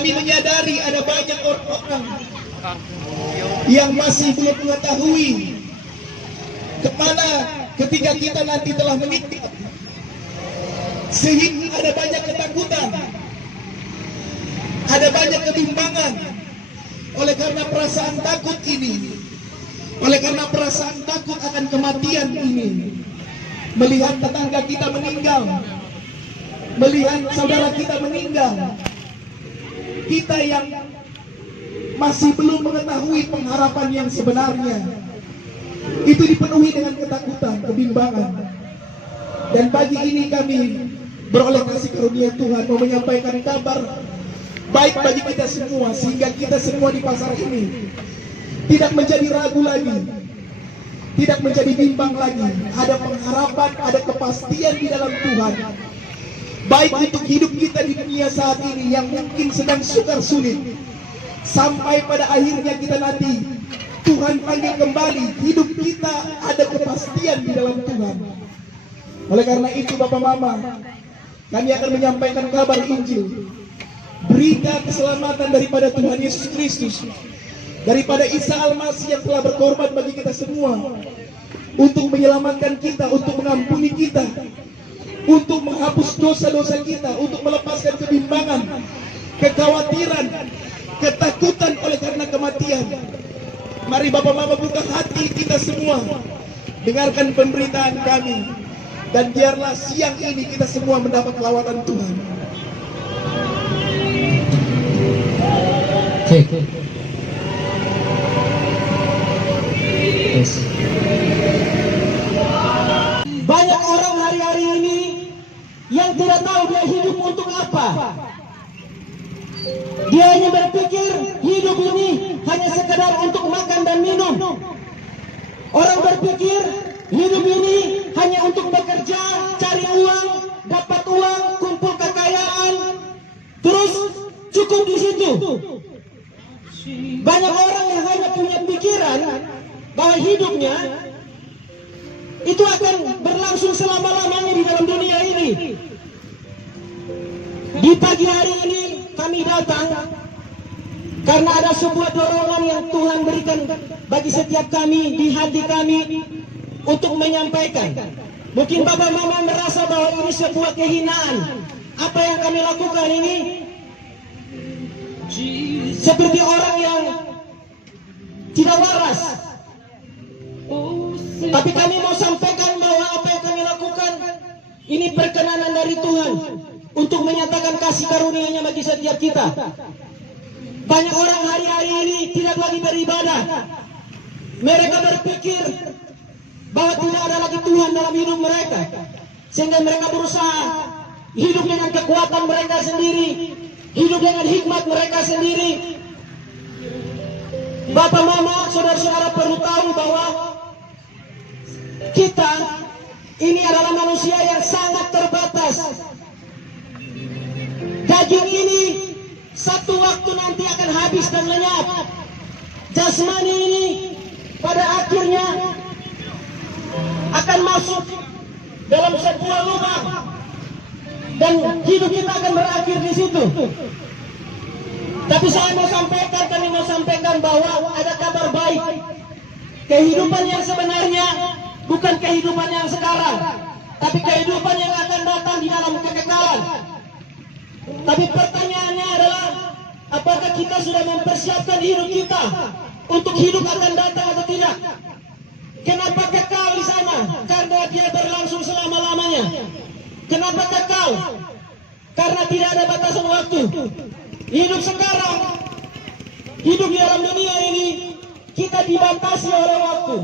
Kami menyadari ada banyak orang-orang yang masih belum mengetahui kemana ketika kita nanti telah menikah, sehingga ada banyak ketakutan, ada banyak kebimbangan oleh karena perasaan takut ini, oleh karena perasaan takut akan kematian ini, melihat tetangga kita meninggal, melihat saudara kita meninggal. Kita yang masih belum mengetahui pengharapan yang sebenarnya itu dipenuhi dengan ketakutan, kebimbangan. Dan pagi ini kami beroleh kasih karunia Tuhan mau menyampaikan kabar baik bagi kita semua, sehingga kita semua di pasar ini tidak menjadi ragu lagi, tidak menjadi bimbang lagi. Ada pengharapan, ada kepastian di dalam Tuhan, baik untuk hidup kita di dunia saat ini yang mungkin sedang sukar sulit, sampai pada akhirnya kita nanti Tuhan panggil kembali, hidup kita ada kepastian di dalam Tuhan. Oleh karena itu Bapak Mama, kami akan menyampaikan kabar Injil, berita keselamatan daripada Tuhan Yesus Kristus, daripada Isa Al-Masih yang telah berkorban bagi kita semua, untuk menyelamatkan kita, untuk mengampuni kita, untuk menghapus dosa-dosa kita, untuk melepaskan kebimbangan, kekhawatiran, ketakutan oleh karena kematian. Mari Bapak Mama buka hati kita semua, dengarkan pemberitaan kami, dan biarlah siang ini kita semua mendapat lawatan Tuhan. Banyak orang hari-hari ini yang tidak tahu dia hidup untuk apa. Dia hanya berpikir hidup ini hanya sekedar untuk makan dan minum. Orang berpikir hidup ini hanya untuk bekerja, cari uang, dapat uang, kumpul kekayaan, terus cukup di situ. Banyak orang yang hanya punya pikiran bahwa hidupnya itu akan berlangsung selama-lamanya di dalam dunia ini. Di pagi hari ini kami datang karena ada sebuah dorongan yang Tuhan berikan bagi setiap kami di hati kami untuk menyampaikan. Mungkin Bapak Mama merasa bahwa ini sebuah kehinaan. Apa yang kami lakukan ini seperti orang yang tidak waras. Tapi kami mau sampaikan bahwa apa yang kami lakukan ini perkenanan dari Tuhan untuk menyatakan kasih karunia-Nya bagi setiap kita. Banyak orang hari-hari ini tidak lagi beribadah. Mereka berpikir bahwa tidak ada lagi Tuhan dalam hidup mereka, sehingga mereka berusaha hidup dengan kekuatan mereka sendiri, hidup dengan hikmat mereka sendiri. Bapak Mama, saudara-saudara perlu tahu bahwa kita ini adalah manusia yang sangat terbatas. Daging ini satu waktu nanti akan habis dan lenyap. Jasmani ini pada akhirnya akan masuk dalam sebuah lubang dan hidup kita akan berakhir di situ. Tapi saya mau sampaikan, kami mau sampaikan bahwa ada kabar baik. Kehidupan yang sebenarnya bukan kehidupan yang sekarang, tapi kehidupan yang akan datang di dalam kekekalan. Tapi pertanyaannya adalah, apakah kita sudah mempersiapkan hidup kita untuk hidup akan datang atau tidak? Kenapa kekal di sana? Karena dia berlangsung selama-lamanya. Kenapa kekal? Karena tidak ada batasan waktu. Hidup sekarang, hidup di dalam dunia ini, kita dibatasi oleh waktu.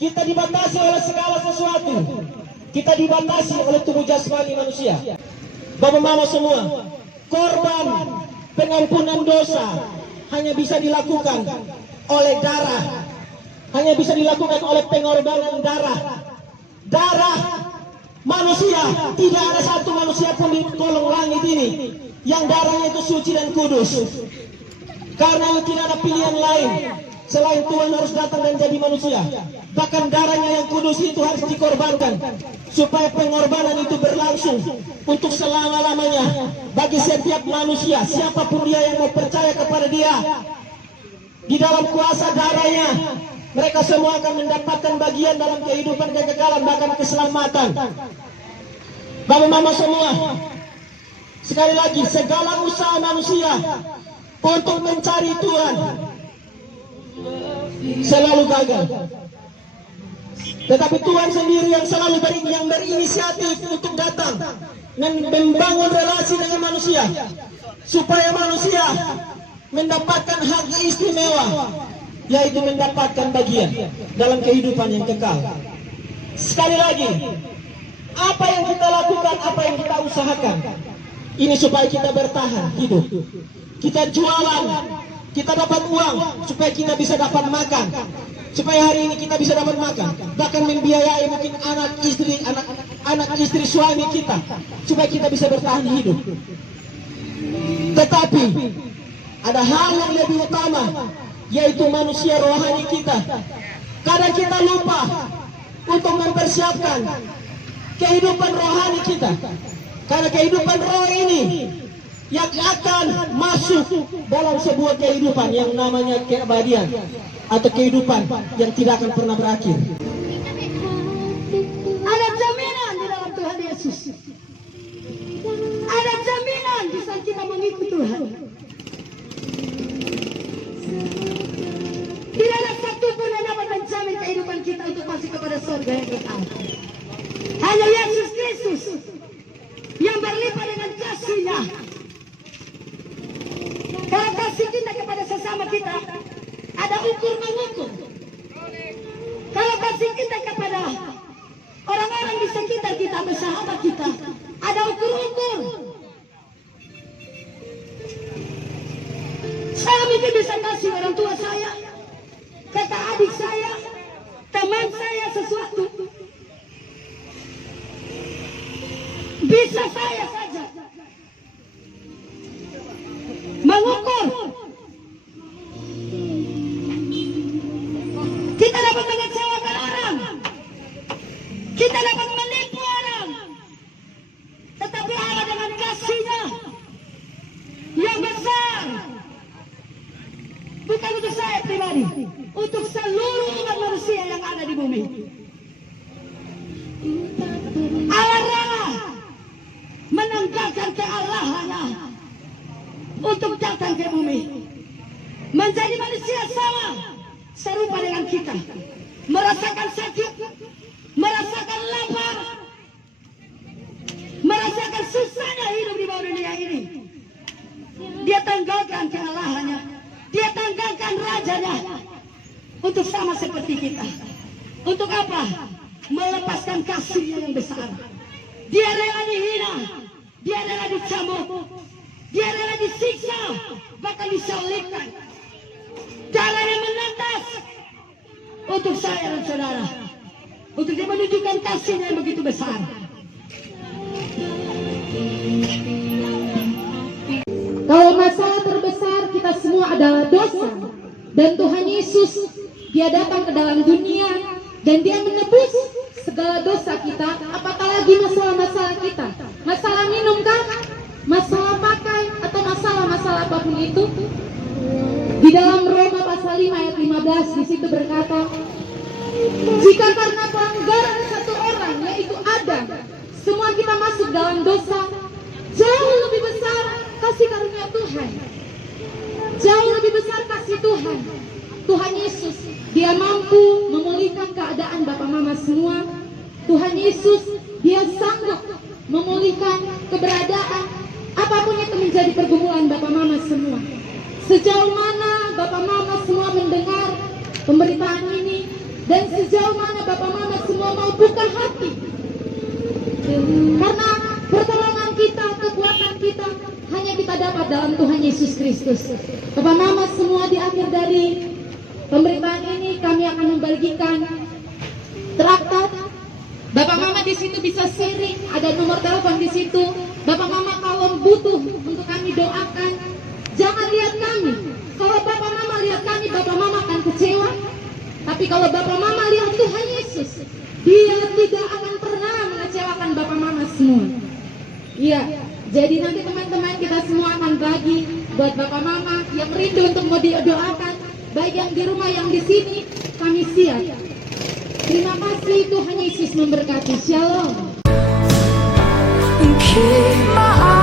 Kita dibatasi oleh segala sesuatu. Kita dibatasi oleh tubuh jasmani manusia. Bapak Mama semua, korban pengampunan dosa hanya bisa dilakukan oleh darah. Hanya bisa dilakukan oleh pengorbanan darah. Darah manusia, tidak ada satu manusia pun di kolong langit ini yang darahnya itu suci dan kudus. Karena tidak ada pilihan lain selain Tuhan harus datang dan jadi manusia. bahkan darahnya yang kudus itu harus dikorbankan supaya pengorbanan itu berlangsung untuk selama-lamanya bagi setiap manusia, siapapun dia yang mau percaya kepada dia. Di dalam kuasa darahnya mereka semua akan mendapatkan bagian dalam kehidupan kekekalan, bahkan keselamatan. Bapak mama semua, sekali lagi, segala usaha manusia untuk mencari Tuhan selalu gagal. Tetapi Tuhan sendiri yang selalu berinisiatif untuk datang dan membangun relasi dengan manusia, supaya manusia mendapatkan hak istimewa, yaitu mendapatkan bagian dalam kehidupan yang kekal. Sekali lagi, apa yang kita lakukan, apa yang kita usahakan, ini supaya kita bertahan hidup. Kita jualan, kita dapat uang supaya kita bisa dapat makan, supaya hari ini kita bisa dapat makan, bahkan membiayai mungkin anak istri suami kita, supaya kita bisa bertahan hidup. Tetapi ada hal yang lebih utama, yaitu manusia rohani kita. Kadang kita lupa untuk mempersiapkan kehidupan rohani kita, karena kehidupan roh ini yang akan masuk dalam sebuah kehidupan yang namanya keabadian, atau kehidupan yang tidak akan pernah berakhir. Ada jaminan di dalam Tuhan Yesus. Ada jaminan di saat kita mengikut Tuhan. Tidak ada satupun yang dapat menjamin kehidupan kita untuk masuk kepada surga yang kekal. Hanya Yesus Kristus yang berlimpah dengan kasih-Nya. Kalau kasih kita kepada sesama kita, ada ukur mengukur. Kalau kasih kita kepada orang-orang di sekitar kita, bersahabat kita, ada ukur-ukur. Saya mungkin bisa kasih orang tua saya, kakak adik saya, teman saya sesuatu. Bisa saya saja mengukur. Kita dapat mengecewakan orang, kita dapat menipu orang, tetapi Allah dengan kasih-Nya yang besar, bukan untuk saya pribadi, untuk seluruh umat manusia yang ada di bumi. Allah rela menanggalkan kealahannya untuk datang ke bumi, menjadi manusia sama serupa dengan kita, merasakan sakit, merasakan lapar, merasakan susahnya hidup di bawah dunia ini. Dia tanggalkan kealahannya, dia tanggalkan rajanya untuk sama seperti kita. Untuk apa? Melepaskan kasih yang besar. Dia rela dihina, dia rela dicambuk, dia rela disiksa, bahkan disalibkan. Darahnya menetes untuk saya dan saudara, untuk dia menunjukkan kasih-Nya yang begitu besar. Kalau masalah terbesar kita semua adalah dosa, dan Tuhan Yesus, Dia datang ke dalam dunia dan Dia menebus segala dosa kita. Apatah lagi masalah-masalah kita, masalah minum kah, masalah pakai, atau masalah-masalah apapun itu. Di dalam Roma pasal 5 ayat 15 di situ berkata, jika karena pelanggaran satu orang, yaitu Adam, semua kita masuk dalam dosa, jauh lebih besar kasih karunia Tuhan, jauh lebih besar kasih Tuhan. Tuhan Yesus, Dia mampu memulihkan keadaan Bapak Mama semua. Tuhan Yesus, Dia sanggup memulihkan keberadaan apapun itu menjadi pergumulan Bapak Mama semua. Sejauh mana Bapak Mama semua mendengar pemberitaan ini, dan sejauh mana Bapak Mama semua mau buka hati, karena pertolongan kita, kekuatan kita hanya kita dapat dalam Tuhan Yesus Kristus. Bapak Mama semua, di akhir dari pemberitaan ini kami akan membagikan traktat. Bapak Mama di situ bisa sharing, ada nomor telepon di situ. Bapak Mama kalau butuh untuk kami doakan, jangan lihat kami. Kalau Bapak Mama lihat kami, Bapak Mama akan kecewa. Tapi kalau Bapak Mama lihat Tuhan buat Bapak Mama yang rindu untuk mau didoakan, baik yang di rumah yang di sini, kami siap. Terima kasih, Tuhan Yesus memberkati. Shalom. Keep my eyes